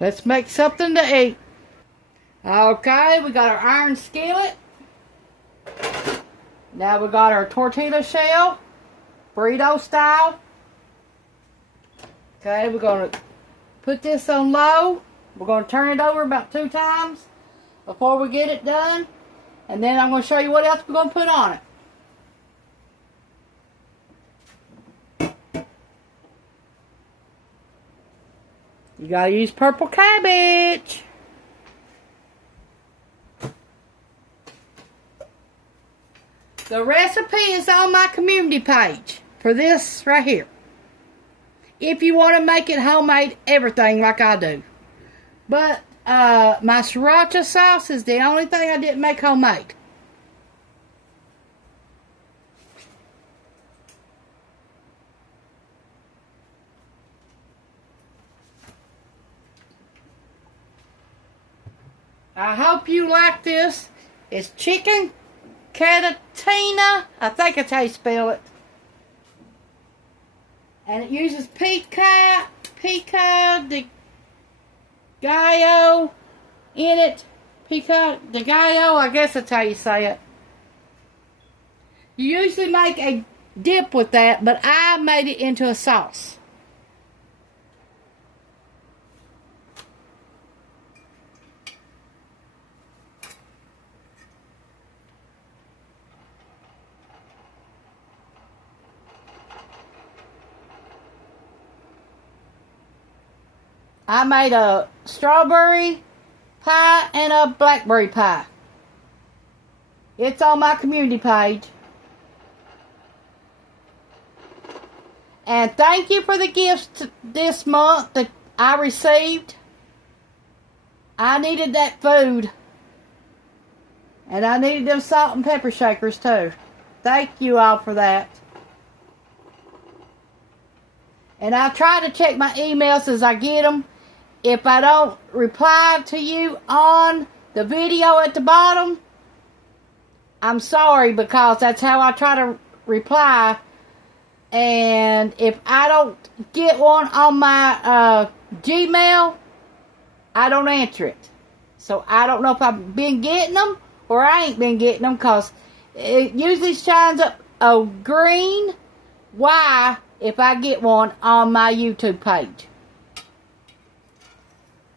Let's make something to eat. Okay, we got our iron skillet. Now we got our tortilla shell, burrito style. Okay, we're going to put this on low. We're going to turn it over about 2 times before we get it done. And then I'm going to show you what else we're going to put on it. You got to use purple cabbage. The recipe is on my community page for this right here. If you want to make it homemade, everything like I do. But my sriracha sauce is the only thing I didn't make homemade. I hope you like this. It's chicken Cantina. I think that's how you spell it. And it uses pico de gallo in it. Pico de gallo, I guess that's how you say it. You usually make a dip with that, but I made it into a sauce. I made a strawberry pie and a blackberry pie. It's on my community page. And thank you for the gifts this month that I received. I needed that food. And I needed them salt and pepper shakers too. Thank you all for that. And I try to check my emails as I get them. If I don't reply to you on the video at the bottom, I'm sorry, because that's how I try to reply. And if I don't get one on my Gmail, I don't answer it. So I don't know if I've been getting them or I ain't been getting them, because it usually shines up a green Y if I get one on my YouTube page.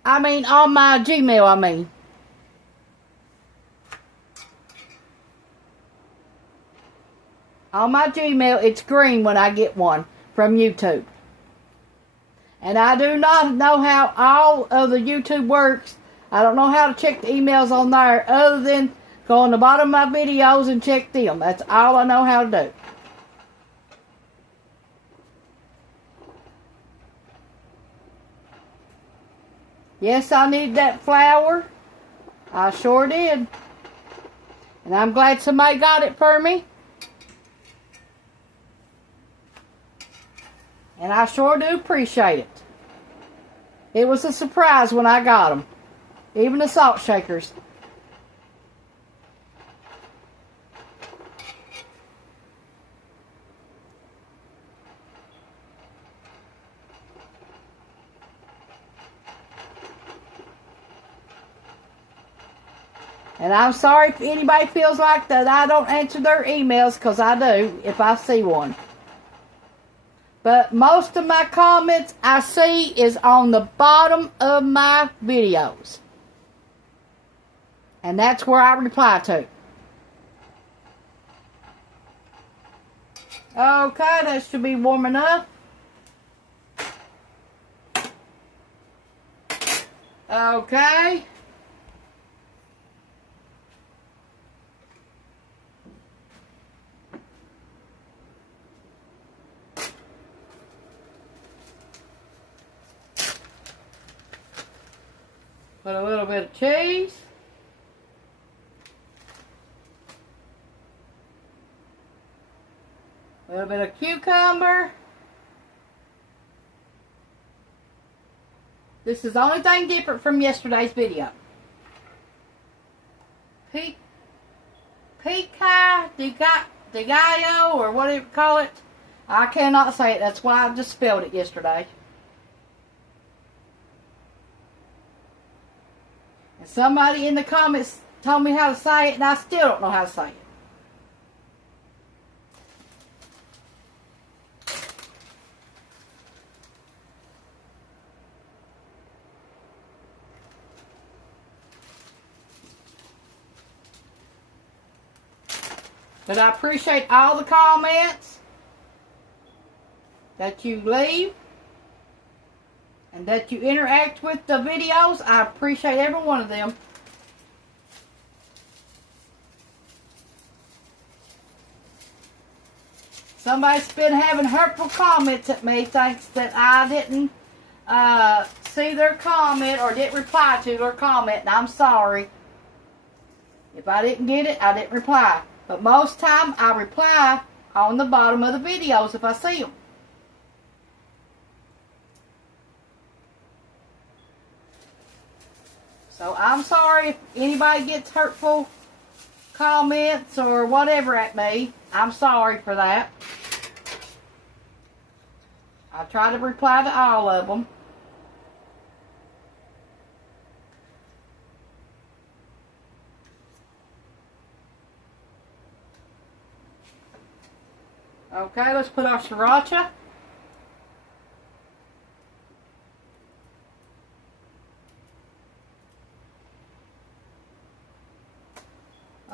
I mean, on my Gmail, I mean. On my Gmail, it's green when I get one from YouTube. And I do not know how all of the YouTube works. I don't know how to check the emails on there other than go on the bottom of my videos and check them. That's all I know how to do. Yes, I need that flour. I sure did. And I'm glad somebody got it for me. And I sure do appreciate it. It was a surprise when I got them. Even the salt shakers. And I'm sorry if anybody feels like that I don't answer their emails, because I do if I see one. But most of my comments I see is on the bottom of my videos. And that's where I reply to. Okay, that should be warm enough. Okay. Put a little bit of cheese. A little bit of cucumber. This is the only thing different from yesterday's video. Pico de gallo, or whatever you call it. I cannot say it. That's why I just spelled it yesterday. And somebody in the comments told me how to say it, and I still don't know how to say it. But I appreciate all the comments that you leave and that you interact with the videos. I appreciate every one of them. Somebody's been having hurtful comments at me, thinks that I didn't see their comment or didn't reply to their comment, and I'm sorry. If I didn't get it, I didn't reply. But most time, I reply on the bottom of the videos if I see them. So I'm sorry if anybody gets hurtful comments or whatever at me. I'm sorry for that. I try to reply to all of them. Okay, let's put our sriracha.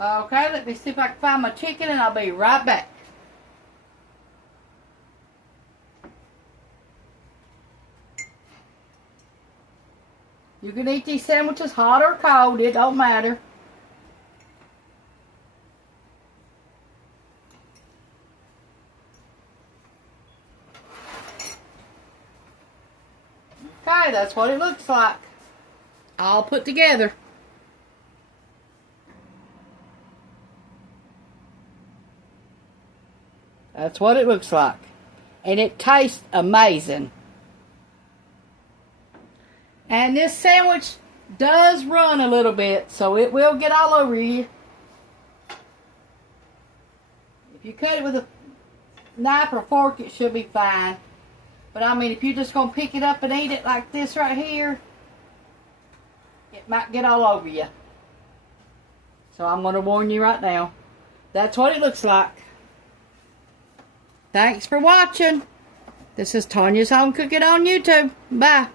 Okay, let me see if I can find my chicken and I'll be right back. You can eat these sandwiches hot or cold, it don't matter. Okay, that's what it looks like. All put together. That's what it looks like. And it tastes amazing. And this sandwich does run a little bit, so it will get all over you. If you cut it with a knife or fork, it should be fine. But I mean, if you're just going to pick it up and eat it like this right here, it might get all over you. So I'm going to warn you right now. That's what it looks like. Thanks for watching. This is Tanya's Home Cooking on YouTube. Bye.